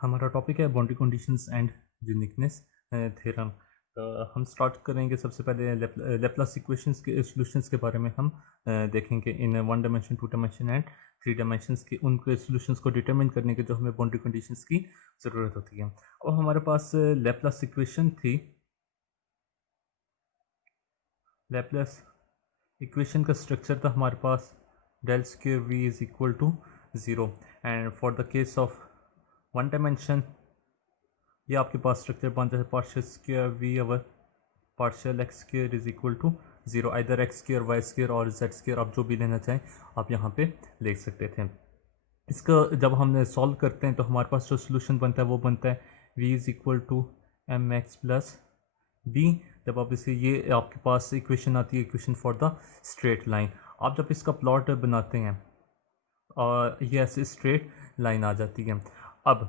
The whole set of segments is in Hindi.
हमारा टॉपिक है boundary conditions and uniqueness theorem. हम स्टार्ट करेंगे सबसे पहले लेप्लास इक्वेशंस के सॉल्यूशंस के बारे में हम देखेंगे इन 1 डायमेंशन 2 डायमेंशन एंड 3 डायमेंशंस की उनके सॉल्यूशंस को डिटरमिन करने के जो हमें बाउंड्री कंडीशंस की ज़रूरत होती है। और हमारे पास लेप्लास इक्वेशन थी। लेप्लास इक्वेशन का स्ट्रक्चर था हमारे पास del square v is equal to 0 and for the case of 1 dimension ये आपके पास स्ट्रक्चर बनता है partial square we over partial x square is equal to 0। Either x square y square और जेड स्क्वायर आप जो भी लेना चाहें आप यहाँ पे ले सकते थे। इसका जब हम सॉल्व करते हैं तो हमारे पास जो सोल्यूशन बनता है वो बनता है v is equal to M X plus B. जब आप इसे ये आपके पास इक्वेशन आती है equation for the straight line, आप जब इसका प्लॉट बनाते हैं और ये ऐसे स्ट्रेट लाइन आ जाती है। अब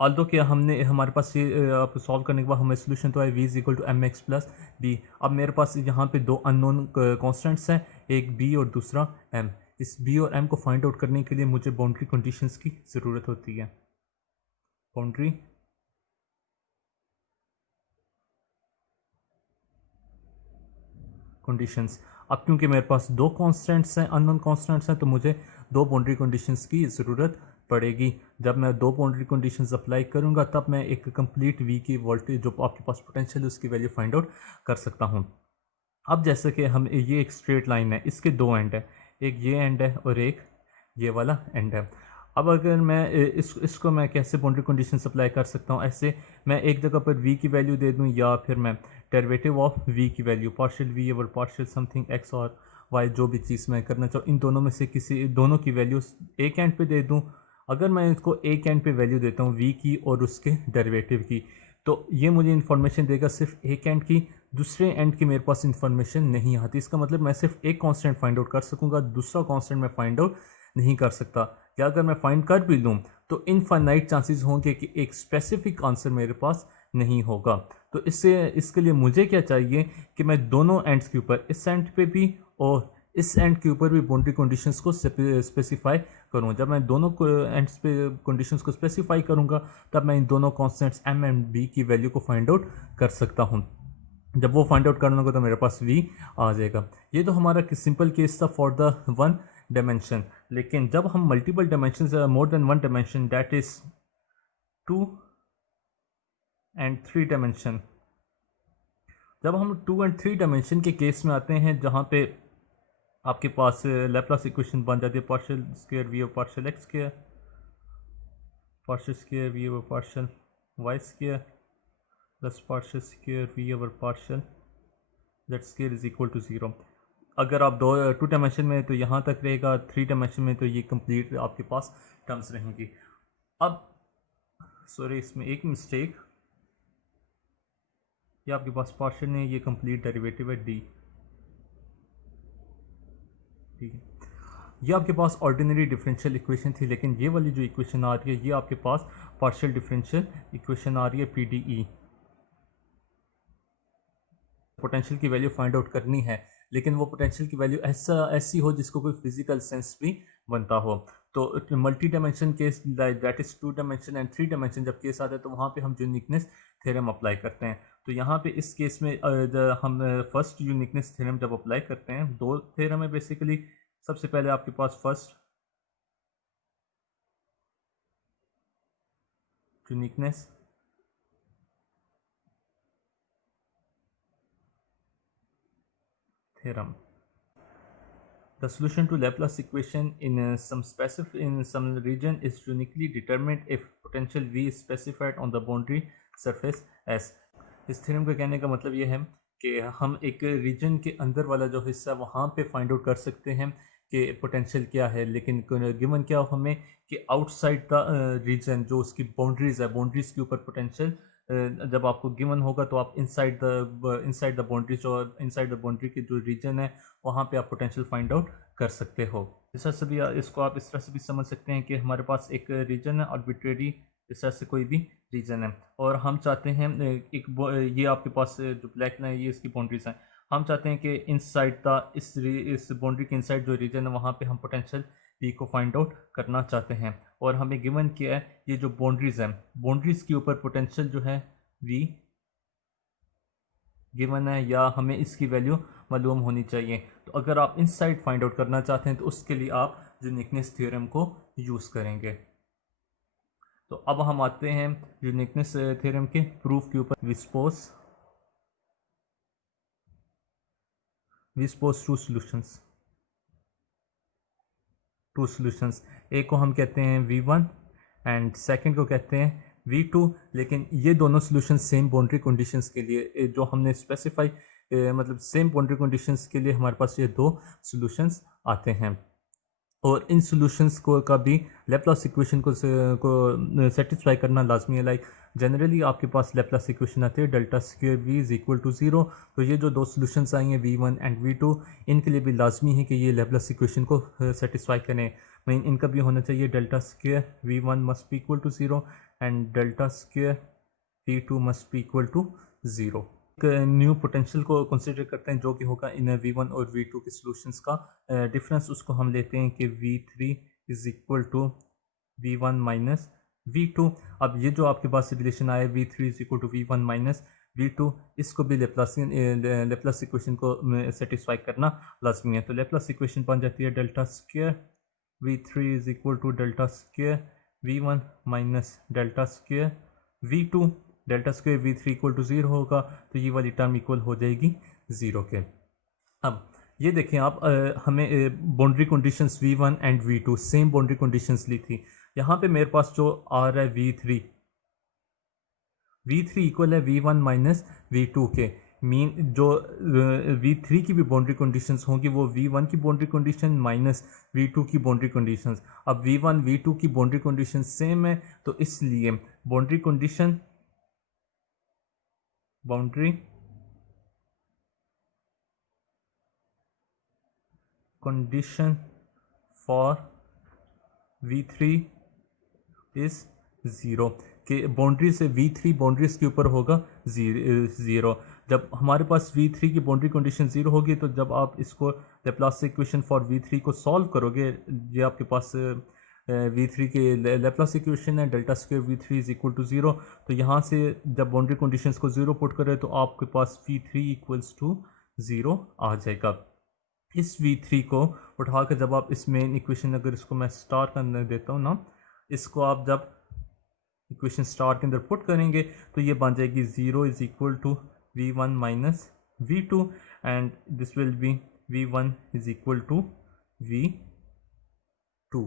ऑल्दो कि हमने हमारे पास ये आप सॉल्व करने के बाद हमें सोल्यूशन तो है v is equal to M X plus B. अब मेरे पास यहाँ पे दो अननोन कॉन्स्टेंट्स हैं, एक b और दूसरा m। इस b और m को फाइंड आउट करने के लिए मुझे बाउंड्री कंडीशंस की ज़रूरत होती है। Boundary conditions. अब क्योंकि मेरे पास दो कॉन्स्टेंट्स हैं, अननोन कॉन्स्टेंट्स हैं, तो मुझे दो बाउंड्री कंडीशंस की ज़रूरत पड़ेगी। जब मैं दो बाउंड्री कंडीशंस अप्लाई करूंगा तब मैं एक कंप्लीट वी की वोल्टेज जो आपके पास पोटेंशियल है उसकी वैल्यू फाइंड आउट कर सकता हूं। अब जैसे कि हम ये एक स्ट्रेट लाइन है, इसके दो एंड है, एक ये एंड है और एक ये वाला एंड है। अब अगर मैं इसको मैं कैसे बाउंड्री कंडीशन अप्लाई कर सकता हूँ, ऐसे मैं एक जगह पर v की वैल्यू दे दूँ या फिर मैं डेरिवेटिव ऑफ v की value partial v over partial something x और y जो भी चीज़ मैं करना चाहूँ इन दोनों में से किसी दोनों की वैल्यू एक एंड पे दे दूँ। अगर मैं इसको एक एंड पे वैल्यू देता हूँ v की और उसके डेरिवेटिव की, तो ये मुझे इन्फॉर्मेशन देगा सिर्फ एक एंड की, दूसरे एंड की मेरे पास इन्फॉर्मेशन नहीं आती। इसका मतलब मैं सिर्फ एक कांस्टेंट फाइंड आउट कर सकूंगा, दूसरा कांस्टेंट मैं फाइंड आउट नहीं कर सकता। या अगर मैं फाइंड कर भी लूँ तो इनफाइनाइट चांसेस होंगे कि एक स्पेसिफिक आंसर मेरे पास नहीं होगा। तो इसके लिए मुझे क्या चाहिए कि मैं दोनों एंड्स के ऊपर, इस एंड पे भी और इस एंड के ऊपर भी बाउंड्री कंडीशंस को स्पेसिफाई करूँ। जब मैं दोनों एंड्स पे कंडीशंस को स्पेसिफाई करूँगा तब मैं इन दोनों कॉन्स्टेंट्स m एंड b की वैल्यू को फाइंड आउट कर सकता हूँ। जब वो फाइंड आउट करना होगा तो मेरे पास v आ जाएगा। ये तो हमारा सिंपल केस था फॉर द 1 डायमेंशन। लेकिन जब हम multiple dimension more than 1 dimension that is 2 and 3 dimension, जब हम 2 एंड 3 डायमेंशन के केस में आते हैं जहाँ पे आपके पास लैप्लास इक्वेशन बन जाती है पार्शियल स्क्वायर वी और partial x square, partial square V और partial Y square plus partial square we over partial Z square is equal to 0। अगर आप 2 डायमेंशन में तो यहाँ तक रहेगा, 3 डायमेंशन में तो ये कंप्लीट आपके पास टर्म्स रहेंगी। अब सॉरी इसमें एक मिस्टेक, ये आपके पास पार्शियल नहीं, ये कंप्लीट डेरिवेटिव है डी। ठीक है, ये आपके पास ऑर्डिनरी डिफरेंशियल इक्वेशन थी, लेकिन ये वाली जो इक्वेशन आ रही है ये आपके पास पार्शियल डिफरेंशियल इक्वेशन आ रही है पीडीई। पोटेंशियल की वैल्यू फाइंड आउट करनी है, लेकिन वो पोटेंशियल की वैल्यू ऐसी हो जिसको कोई फिजिकल सेंस भी बनता हो। तो multi dimension case that is 2 dimension and 3 dimension जब केस आता है तो वहाँ पे हम यूनिकनेस थ्योरम अप्लाई करते हैं। तो यहाँ पे इस केस में हम फर्स्ट यूनिकनेस थ्योरम जब अप्लाई करते हैं, दो थ्योरम है बेसिकली। सबसे पहले आपके पास first uniqueness theorem, the solution to Laplace equation in some region is uniquely determined if potential V is specified on the boundary surface S। इस थ्योरम का कहने का मतलब ये है कि हम एक रीजन के अंदर वाला जो हिस्सा वहाँ पे फाइंड आउट कर सकते हैं कि पोटेंशियल क्या है, लेकिन गिवन क्या हो हमें कि आउटसाइड द रीजन जो उसकी बाउंड्रीज है, बाउंड्रीज के ऊपर पोटेंशियल जब आपको गिवन होगा तो आप इनसाइड द बाउंड्रीज और इनसाइड द बाउंड्री की जो रीजन है वहाँ पे आप पोटेंशियल फाइंड आउट कर सकते हो। इस तरह से भी इसको आप इस तरह से भी समझ सकते हैं कि हमारे पास एक रीजन है आर्बिट्रेरी, इस तरह से कोई भी रीजन है और हम चाहते हैं ये आपके पास जो ब्लैक लाइन ये इसकी बाउंड्रीज हैं, हम चाहते हैं कि इनसाइड द इस बाउंड्री के इनसाइड जो रीजन है वहाँ पे हम पोटेंशियल पी को फाइंड आउट करना चाहते हैं। और हमें गिवन किया है ये जो बाउंड्रीज हैं, बाउंड्रीज के ऊपर पोटेंशियल जो है V गिवन है या हमें इसकी वैल्यू मालूम होनी चाहिए। तो अगर आप इनसाइड फाइंड आउट करना चाहते हैं तो उसके लिए आप यूनिकनेस थ्योरम को यूज़ करेंगे। तो अब हम आते हैं यूनिकनेस थ्योरम के प्रूफ के ऊपर। वी सपोज टू सॉल्यूशंस, एक को हम कहते हैं V1 एंड सेकंड को कहते हैं V2, लेकिन ये दोनों सॉल्यूशन सेम बाउंड्री कंडीशंस के लिए जो हमने स्पेसिफाई मतलब सेम बाउंड्री कंडीशंस के लिए हमारे पास ये दो सॉल्यूशंस आते हैं। और इन सॉल्यूशंस को का भी लेप्लास इक्वेशन को सेटिस्फाई करना लाजमी है। लाइक जनरली आपके पास लेप्लास इक्वेशन आती है delta square V is equal to 0। तो ये जो दो सॉल्यूशंस आएंगे V1 एंड V2, इनके लिए भी लाजमी है कि ये लेप्लास इक्वेशन को सेटिस्फाई करें। मीन इनका भी होना चाहिए delta square V1 must be equal to 0 and delta square V2 must be equal to 0। एक न्यू पोटेंशियल को कंसिडर करते हैं जो कि होगा इन V1 और V2 के सॉल्यूशंस का डिफरेंस। उसको हम लेते हैं कि V3 is equal to V1 minus V2। अब ये जो आपके पास रिलेशन आया V3 is equal to V1 minus V2, इसको भी लेप्लास इक्वेशन को सेटिस्फाई करना लाजमी है। तो लेप्लास इक्वेशन बन जाती है delta square V3 is equal to delta square V1 minus delta square V2। Delta square V3 equal to 0 होगा तो ये वाली टर्म इक्वल हो जाएगी 0 के। अब ये देखें आप, हमें boundary conditions V1 and V2 same boundary conditions ली थी। यहाँ पे मेरे पास जो आ रहा है V3 इक्वल है V1 माइनस V2 के। मीन जो V3 की भी बाउंड्री कंडीशंस होंगी वो V1 की बाउंड्री कंडीशन माइनस V2 की बाउंड्री कंडीशंस। अब V1 V2 की बाउंड्री कंडीशन सेम है तो इसलिए boundary condition for V3 is 0 कि बाउंड्री से V3 बाउंड्रीज के ऊपर होगा 0। जब हमारे पास V3 की बाउंड्री कंडीशन 0 होगी तो जब आप इसको लेप्लास इक्वेशन फॉर V3 को सॉल्व करोगे, ये आपके पास V3 के लेप्लास इक्वेशन है delta square V3 is equal to 0। तो यहाँ से जब बाउंड्री कंडीशंस को 0 पुट करें तो आपके पास V3 इक्वल्स टू 0 आ जाएगा। इस V3 को उठा कर जब आप इस मेन इक्वेशन, अगर इसको मैं स्टार करने देता हूँ ना, इसको आप जब इक्वेशन स्टार के अंदर पुट करेंगे तो ये बन जाएगी 0 is equal to V1 minus V2 and this will be V1 is equal to V2।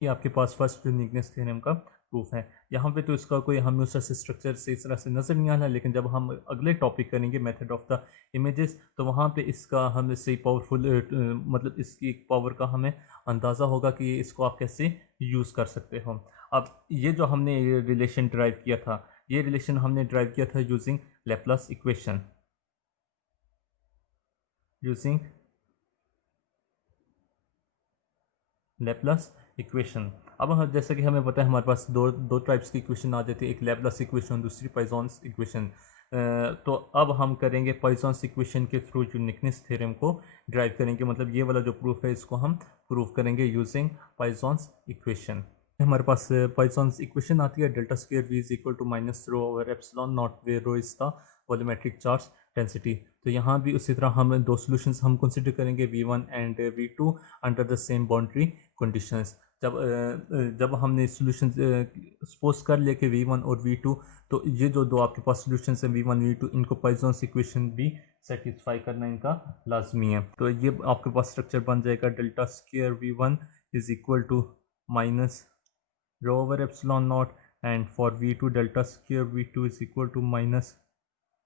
ये आपके पास फर्स्ट यूनिकनेस थ्योरम का प्रूफ है। यहाँ पे तो इसका कोई हमें उस स्ट्रक्चर से इस तरह से नज़र नहीं आ रहा, लेकिन जब हम अगले टॉपिक करेंगे मेथड ऑफ द इमेजेस तो वहाँ पे इसका हमें सही पावरफुल मतलब इसकी एक पावर का हमें अंदाज़ा होगा कि इसको आप कैसे यूज़ कर सकते हो। अब ये जो हमने रिलेशन ड्राइव किया था, ये रिलेशन हमने ड्राइव किया था using Laplace equation, using Laplace equation. अब जैसा कि हमें पता है हमारे पास दो टाइप्स की इक्वेशन आ जाती है, एक लेप्लास इक्वेशन दूसरी पॉइसॉन्स इक्वेशन। तो अब हम करेंगे पॉइसॉन्स इक्वेशन के थ्रू यूनिकनेस थ्योरम को ड्राइव करेंगे। मतलब ये वाला जो प्रूफ है इसको हम प्रूव करेंगे यूजिंग पॉइसॉन्स इक्वेशन। हमारे पास पॉइसॉन्स इक्वेशन आती है delta square V is equal to minus rho over epsilon naught where rho is the volumetric charge density. तो यहाँ भी उसी तरह हम दो सॉल्यूशंस हम कंसिडर करेंगे V1 and V2 under the same boundary conditions. जब हमने सॉल्यूशन सपोज कर लिया कि V1 और V2, तो ये जो दो आपके पास सॉल्यूशंस हैं V1 V2, इनको पॉइसॉन्स इक्वेशन भी सेटिस्फाई करना इनका लाजमी है। तो ये आपके पास स्ट्रक्चर बन जाएगा delta square V1 is equal to minus rho over epsilon naught and for V2 delta square V2 is equal to minus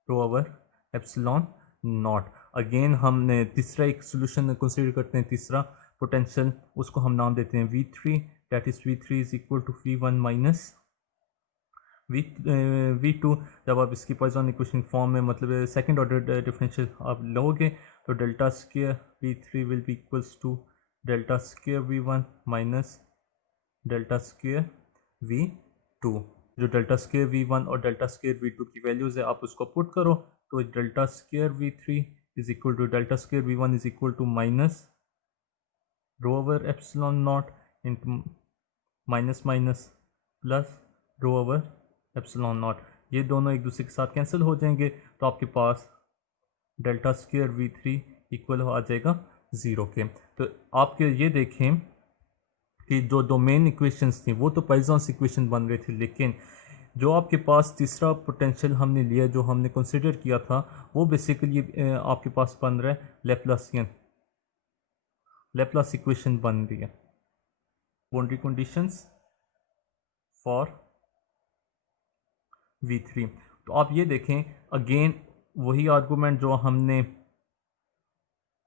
rho over epsilon naught. Again हमने तीसरा एक सोल्यूशन कंसीडर करते हैं, तीसरा पोटेंशियल, उसको हम नाम देते हैं V3, that is V3 is equal to V1 minus V2। जब आप इसकी पॉइसन इक्वेशन फॉर्म में मतलब सेकंड ऑर्डर डिफरेंशियल आप लोगे तो delta square V3 will be equals to delta square V1 minus delta square V2। जो डेल्टा स्क्वायर V1 और डेल्टा स्क्वायर V2 की वैल्यूज़ है आप उसको पुट करो तो delta square V3 is equal to delta square V1 is equal to minus rho over epsilon naught into minus minus plus rho over epsilon naught, ये दोनों एक दूसरे के साथ कैंसिल हो जाएंगे, तो आपके पास डेल्टा स्क्वायर V3 इक्वल आ जाएगा 0 के। तो आपके ये देखें कि जो दो मेन इक्वेशंस थी वो तो पॉइसॉन्स इक्वेशन बन रही थी, लेकिन जो आपके पास तीसरा पोटेंशियल हमने लिया, जो हमने कंसिडर किया था, वो बेसिकली आपके पास बन रहा है लेप्लास इक्वेशन बन रही है, बाउंड्री कंडीशंस फॉर V3। तो आप ये देखें अगेन वही आर्गूमेंट जो हमने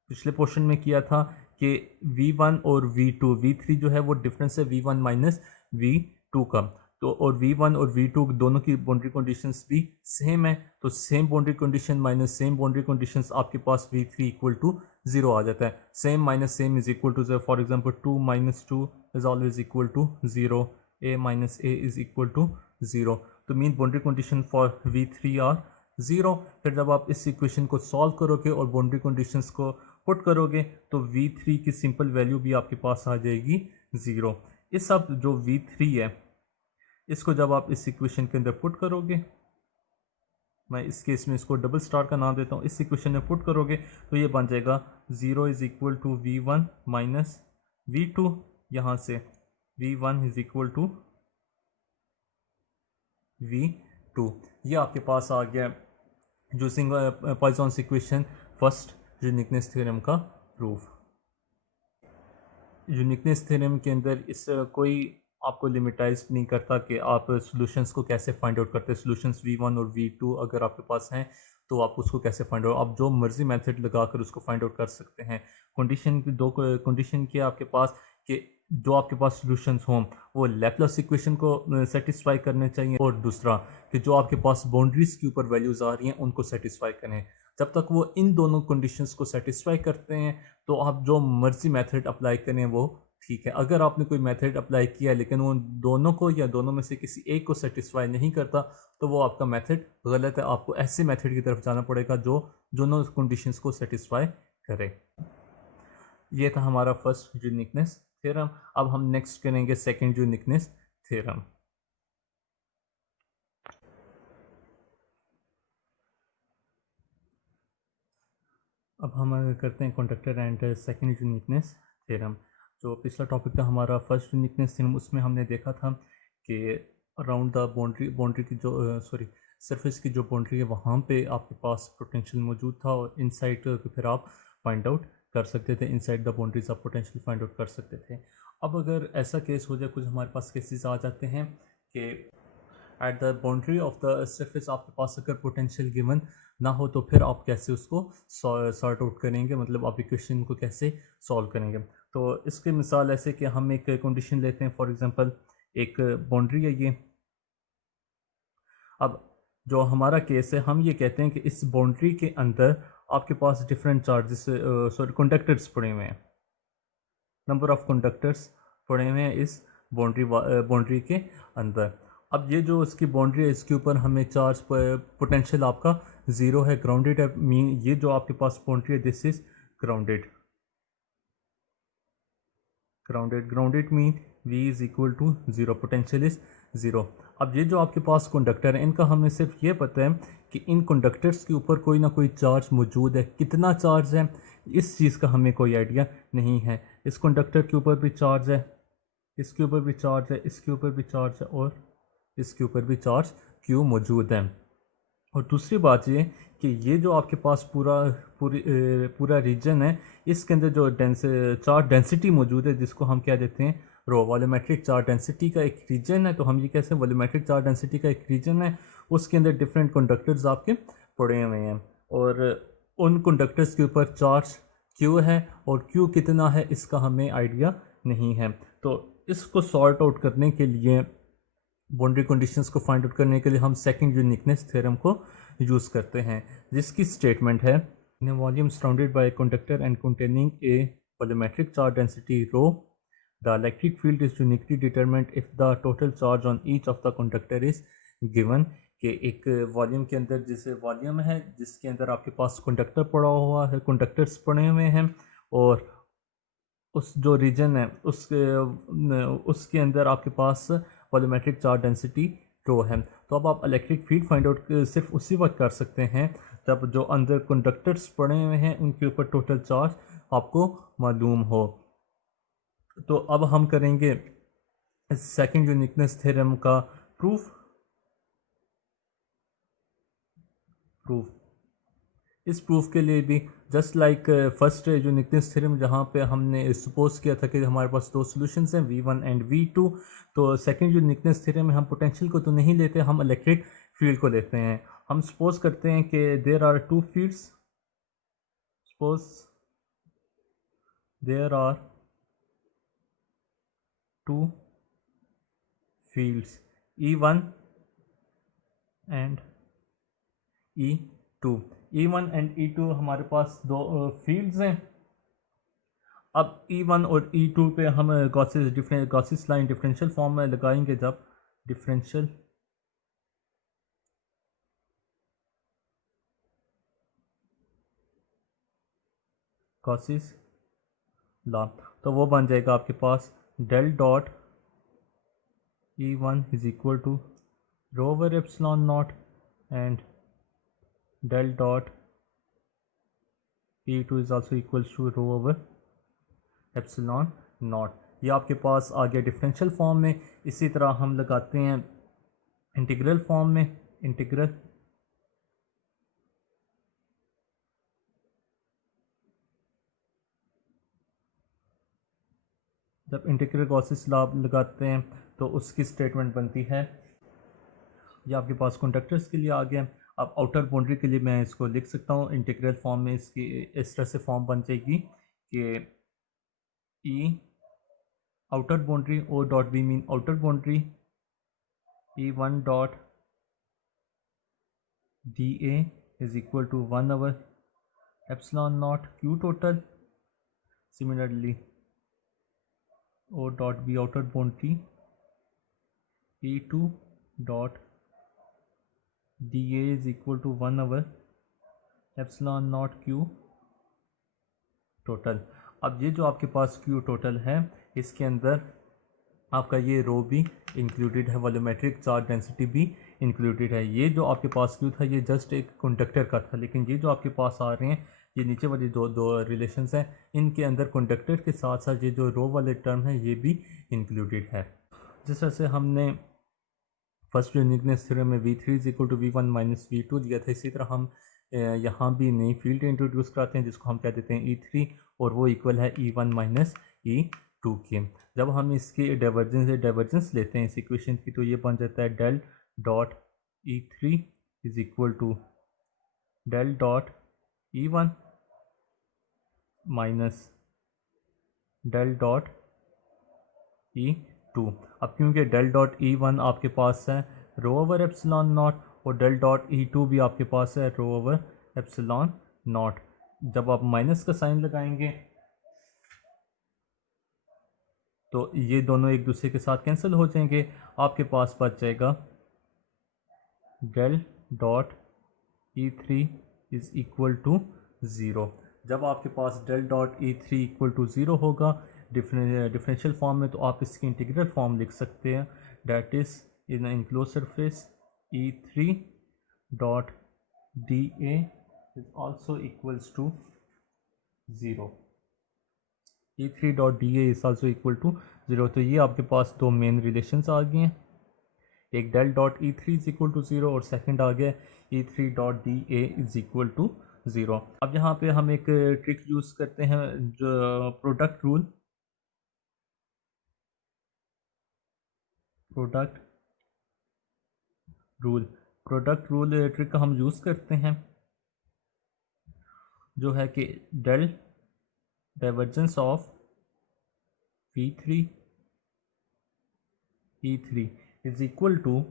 पिछले पोर्शन में किया था कि V1 और V3 जो है वो डिफरेंस है V1 माइनस V2 का। तो और V1 और V2 दोनों की बाउंड्री कंडीशंस भी सेम है, तो same boundary condition minus same boundary conditions आपके पास V3 इक्वल टू 0 आ जाता है। Same minus same is equal to 0, for example 2 minus 2 is always equal to 0, a minus a is equal to 0। तो mean boundary condition for V3 are 0। फिर जब आप इस इक्वेशन को सॉल्व करोगे और बाउंड्री कंडीशंस को पुट करोगे तो V3 की सिंपल वैल्यू भी आपके पास आ जाएगी 0। इस सब जो V3 है इसको जब आप इस इक्वेशन के अंदर पुट करोगे, मैं इस केस में इसको डबल स्टार का नाम देता हूँ, इस इक्वेशन में पुट करोगे तो ये बन जाएगा 0 is equal to V1 minus V2, यहाँ से V1 is equal to V2। ये आपके पास आ गया using Poisson's equation first uniqueness theorem का प्रूफ। यूनिकनेस थ्योरम के अंदर इस कोई आपको लिमिटाइज नहीं करता कि आप सॉल्यूशंस को कैसे फाइंड आउट करते हैं। सॉल्यूशंस V1 और V2 अगर आपके पास हैं तो आप उसको कैसे फाइंड आउट, आप जो मर्जी मेथड लगाकर उसको फाइंड आउट कर सकते हैं। कंडीशन की दो कंडीशन की आपके पास कि जो आपके पास सॉल्यूशंस हों वो लैप्लास इक्वेशन को सेटिस्फाई करने चाहिए, और दूसरा कि जो आपके पास बाउंड्रीज के ऊपर वैल्यूज़ आ रही हैं उनको सेटिस्फाई करें। जब तक वो इन दोनों कंडीशंस को सेटिस्फाई करते हैं तो आप जो मर्जी मेथड अप्लाई करें वो ठीक है। अगर आपने कोई मेथड अप्लाई किया लेकिन वो दोनों को या दोनों में से किसी एक को सेटिस्फाई नहीं करता तो वो आपका मेथड गलत है। आपको ऐसे मेथड की तरफ जाना पड़ेगा जो दोनों कंडीशंस को सेटिस्फाई करे। ये था हमारा फर्स्ट यूनिकनेस थ्योरम। अब हम नेक्स्ट करेंगे सेकंड यूनिकनेस थ्योरम। अब हम करते हैं conductor and second uniqueness theorem. जो पिछला टॉपिक था हमारा फर्स्ट यूनिकनेस थ्योरम, उसमें हमने देखा था कि अराउंड द बाउंड्री की जो सरफेस की जो बाउंड्री है वहाँ पे आपके पास पोटेंशियल मौजूद था, और इनसाइड फिर आप फाइंड आउट कर सकते थे, इनसाइड द बाउंड्रीज आप पोटेंशियल फाइंड आउट कर सकते थे। अब अगर ऐसा केस हो जाए, कुछ हमारे पास केसेस आ जाते हैं कि at the boundary of the surface आपके पास अगर पोटेंशियल गिवन ना हो तो फिर आप कैसे उसको सॉर्ट आउट करेंगे, मतलब आप इक्वेशन को कैसे सॉल्व करेंगे। तो इसकी मिसाल ऐसे कि हम एक कंडीशन लेते हैं, फॉर एग्जांपल एक बाउंड्री है ये। अब जो हमारा केस है हम ये कहते हैं कि इस बाउंड्री के अंदर आपके पास डिफरेंट चार्जेस कंडक्टर्स पड़े हुए हैं, नंबर ऑफ कंडक्टर्स पड़े हुए हैं इस बाउंड्री के अंदर। अब ये जो इसकी बाउंड्री है इसके ऊपर हमें चार्ज पोटेंशियल आपका 0 है, ग्राउंडेड है। मीन ये जो आपके पास बाउंड्री है this is grounded. Grounded mean V is equal to 0, potential is 0। अब ये जो आपके पास कंडक्टर है इनका हमें सिर्फ ये पता है कि इन कंडक्टर्स के ऊपर कोई ना कोई चार्ज मौजूद है। कितना चार्ज है इस चीज़ का हमें कोई आइडिया नहीं है। इस कंडक्टर के ऊपर भी चार्ज है, इसके ऊपर भी चार्ज है, इसके ऊपर भी चार्ज है, और इसके ऊपर भी चार्ज क्यों मौजूद है। और दूसरी बात ये कि ये जो आपके पास पूरा रीजन है इसके अंदर जो चार्ज डेंसिटी मौजूद है जिसको हम क्या देते हैं रो, वॉल्यूमेट्रिक चार्ज डेंसिटी का एक रीजन है। तो हम ये कैसे वॉल्यूमेट्रिक चार्ज डेंसिटी का एक रीजन है, उसके अंदर डिफरेंट कंडक्टर्स आपके पड़े हुए हैं, और उन कंडक्टर्स के ऊपर चार्ज क्यों है और क्यों कितना है इसका हमें आइडिया नहीं है। तो इसको सॉर्ट आउट करने के लिए, बाउंड्री कंडीशंस को फाइंड आउट करने के लिए हम सेकंड यूनिकनेस थ्योरम को यूज़ करते हैं, जिसकी स्टेटमेंट है in a volume surrounded by conductor and containing a volumetric charge density rho, the electric field is uniquely determined if the total charge on each of the conductor is given. कि एक वॉल्यूम के अंदर जैसे वॉल्यूम है जिसके अंदर आपके पास कंडक्टर पड़ा हुआ है, कंडक्टर्स पड़े हुए हैं, और उस जो रीजन है उसके अंदर आपके पास वॉल्यूमेट्रिक चार्ज डेंसिटी रो है। तो अब आप इलेक्ट्रिक फील्ड फाइंड आउट सिर्फ उसी वक्त कर सकते हैं जब जो अंदर कंडक्टर्स पड़े हुए हैं उनके ऊपर टोटल चार्ज आपको मालूम हो। तो अब हम करेंगे सेकंड यूनिकनेस थ्योरम का प्रूफ प्रूफ इस प्रूफ के लिए भी just like first uniqueness theorem जहाँ पे हमने सपोज किया था कि हमारे पास दो सॉल्यूशंस हैं V1 एंड V2। तो सेकंड यूनिकनेस थ्योरम में हम पोटेंशियल को तो नहीं लेते, हम इलेक्ट्रिक फील्ड को लेते हैं। हम सपोज करते हैं कि there are two fields, suppose there are two fields E1 and E2। E1 and E2 हमारे पास दो फील्ड्स हैं। अब E1 और E2 पे हम गॉसिस लाइन डिफरेंशियल फॉर्म में लगाएंगे। जब डिफरेंशियल गॉसिस लॉ, तो वो बन जाएगा आपके पास del dot E1 is equal to rho over epsilon naught and del dot E2 is also equal to rho over epsilon naught. ये आपके पास आ गया डिफरेंशियल फॉर्म में। इसी तरह हम लगाते हैं इंटीग्रल फॉर्म में। इंटीग्रल जब इंटीग्रल गॉसिस लॉ लगाते हैं तो उसकी स्टेटमेंट बनती है, ये आपके पास कंडक्टर्स के लिए आ गया। अब आउटर बाउंड्री के लिए मैं इसको लिख सकता हूँ इंटीग्रल फॉर्म में। इसकी इस तरह से फॉर्म बन जाएगी कि E outer boundary O dot B mean outer boundary E1 dot D A is equal to 1 over epsilon naught Q total. Similarly O dot B outer boundary E2 dot D A is equal to 1 over epsilon naught Q total. अब ये जो आपके पास Q टोटल है इसके अंदर आपका ये रो भी इंक्लूडेड है, वॉल्यूमेट्रिक चार्ज डेंसिटी भी इंक्लूडेड है। ये जो आपके पास Q था ये जस्ट एक कंडक्टर का था, लेकिन ये जो आपके पास आ रहे हैं ये नीचे वाली दो दो रिलेशंस हैं, इनके अंदर कंडक्टर के साथ साथ ये जो रो वाले टर्म है ये भी इंक्लूडेड है। जिस तरह से हमने फर्स्ट यूनिकनेस थ्योरम में V3 is equal to V1 minus V2 दिया था, इसी तरह हम यहाँ भी नई फील्ड इंट्रोड्यूस कराते हैं जिसको हम कह देते हैं E3 और वो इक्वल है E1 माइनस E2 के। जब हम इसकी डाइवर्जेंस लेते हैं इस इक्वेशन की तो ये बन जाता है del dot E3 is equal to del dot E1 minus del dot E2। अब क्योंकि डेल डॉट E1 आपके पास है रो ओवर एप्सिलॉन नॉट और डेल डॉट E2 भी आपके पास है रो ओवर एप्सिलॉन नॉट, जब आप माइनस का साइन लगाएंगे तो ये दोनों एक दूसरे के साथ कैंसिल हो जाएंगे। आपके पास बच जाएगा del dot E3 is equal to zero. जब आपके पास del dot E3 equal to zero होगा डिफरेंशियल फॉर्म में, तो आप इसकी इंटीग्रल फॉर्म लिख सकते हैं, that is in enclosed surface E3 dot D A is also equals to zero. E3 dot D A is also equal to zero. तो ये आपके पास दो मेन रिलेशंस आ गए हैं, एक del dot E3 is equal to zero और सेकंड आ गया E3 dot D A is equal to zero. अब यहाँ पे हम एक ट्रिक यूज़ करते हैं जो product rule product rule trick हम यूज़ करते हैं, जो है कि del divergence of V3 E3 is equal to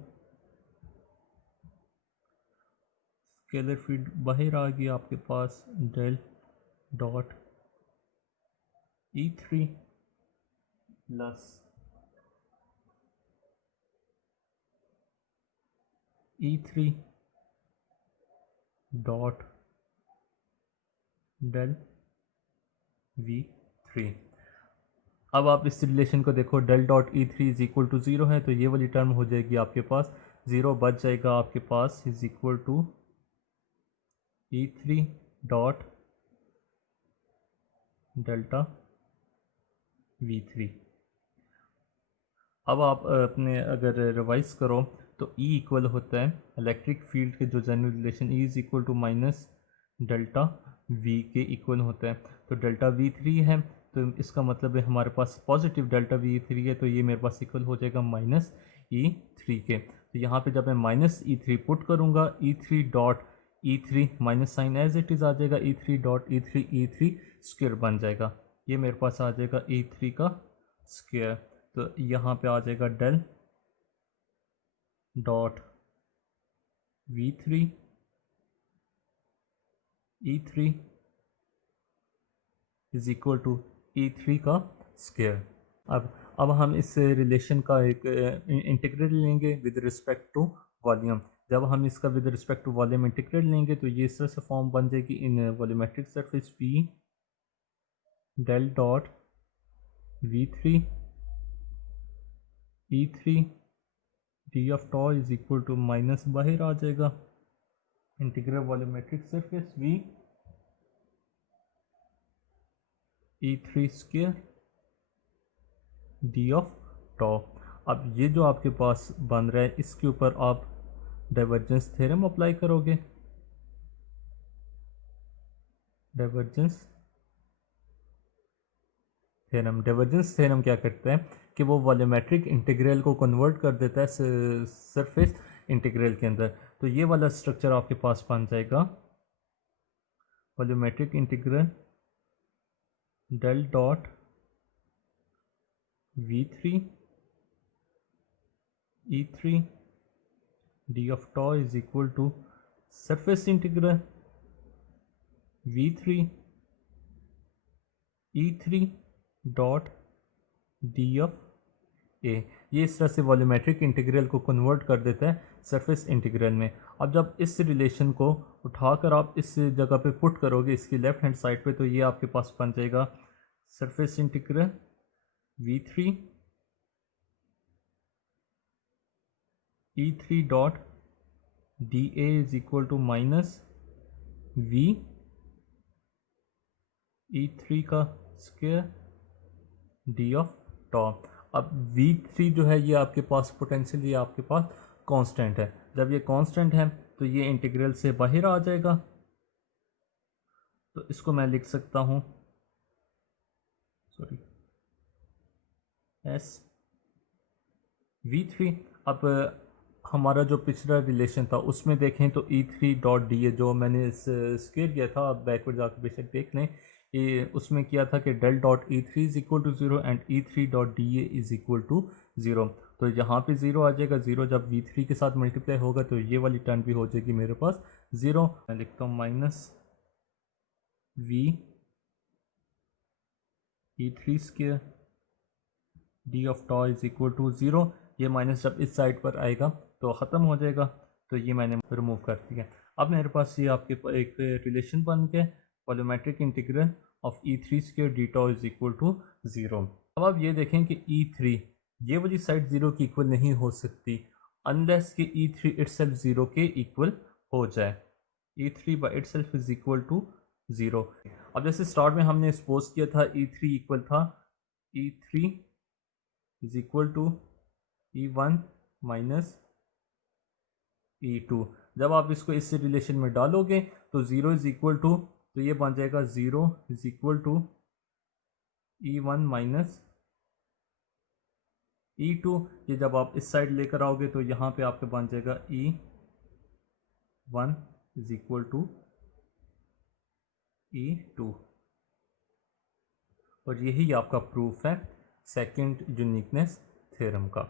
scalar field बाहर आ गया आपके पास del dot E3 plus E3 dot del V3। अब आप इस रिलेशन को देखो, del dot E three is equal to zero है, तो ये वाली टर्म हो जाएगी आपके पास, ज़ीरो बच जाएगा आपके पास, is equal to E three dot delta V three. अब आप अपने अगर रिवाइज करो तो E इक्वल होता है इलेक्ट्रिक फील्ड के जो general relation E is equal to minus delta V के इक्वल होता है। तो डेल्टा V3 है, तो इसका मतलब है हमारे पास पॉजिटिव डेल्टा V3 है, तो ये मेरे पास इक्वल हो जाएगा माइनस E3 के। तो यहाँ पे जब मैं माइनस E3 पुट करूँगा, E3 dot E3 minus sign as it is आ जाएगा, E3 डॉट E3 स्क्वायर बन जाएगा। ये मेरे पास आ जाएगा E3 का स्क्वायर। तो यहाँ पे आ जाएगा del dot V3 E3 is equal to E3 का स्क्वायर। अब हम इस रिलेशन का एक इंटीग्रल लेंगे विद रिस्पेक्ट टू वॉल्यूम। जब हम इसका with respect to volume integral लेंगे तो ये इस तरह से फॉर्म बन जाएगी in volumetric surface P del dot V3 E3 D of tau is equal to minus बाहर आ जाएगा integral volumetric surface V E3 square D of tau. अब ये जो आपके पास बन रहा है इसके ऊपर आप डाइवर्जेंस थ्योरम अप्लाई करोगे। डाइवर्जेंस थ्योरम क्या करता है कि वो वॉल्यूमेट्रिक इंटीग्रल को कन्वर्ट कर देता है सरफेस इंटीग्रल के अंदर। तो ये वाला स्ट्रक्चर आपके पास बन जाएगा volumetric integral del dot V3 E3 D of tau is equal to surface integral V3 E3 dot D of A. ये इस तरह से वॉल्यूमेट्रिक इंटीग्रल को कन्वर्ट कर देता है सरफेस इंटीग्रल में। अब जब इस रिलेशन को उठाकर आप इस जगह पे पुट करोगे इसकी लेफ्ट हैंड साइड पे, तो ये आपके पास बन जाएगा surface integral V3 E3 dot D A is equal to minus V E3 का स्क्वायर डी ऑफ टॉ। अब V3 जो है ये आपके पास पोटेंशियल, ये आपके पास कांस्टेंट है। जब ये कांस्टेंट है तो ये इंटीग्रल से बाहर आ जाएगा, तो इसको मैं लिख सकता हूँ, सॉरी, एस V3। अब हमारा जो पिछला रिलेशन था उसमें देखें तो E3 डॉट डी ए जो मैंने स्क्वायर किया था, आप बैकवर्ड जाकर बेशक देख लें, ये उसमें किया था कि del dot E3 is equal to zero and E3 dot D A is equal to zero. तो यहाँ पे ज़ीरो आ जाएगा, ज़ीरो जब V3 के साथ मल्टीप्लाई होगा तो ये वाली टर्म भी हो जाएगी मेरे पास ज़ीरो। मैं लिखता हूँ minus V E3 square D of tau is equal to zero. ये माइनस जब इस साइड पर आएगा तो ख़त्म हो जाएगा, तो ये मैंने रिमूव कर दिया। अब मेरे पास ये आपके एक रिलेशन बन गया volumetric integral of E3 square D tau is equal to zero. अब आप ये देखें कि E3 ये वाली साइड ज़ीरो की इक्वल नहीं हो सकती अनलेस कि E3 इटसेल्फ ज़ीरो के इक्वल हो जाए। E3 by itself is equal to zero. अब जैसे स्टार्ट में हमने सपोज किया था E3 इक्वल था E3 is equal to E1 minus E2। जब आप इसको इस रिलेशन में डालोगे तो ज़ीरो इज इक्वल टू, तो ये बन जाएगा zero is equal to E1 minus E2। ये जब आप इस साइड लेकर आओगे तो यहाँ पे आपके बन जाएगा E1 is equal to E2। और यही आपका प्रूफ है सेकंड यूनिकनेस थ्योरम का।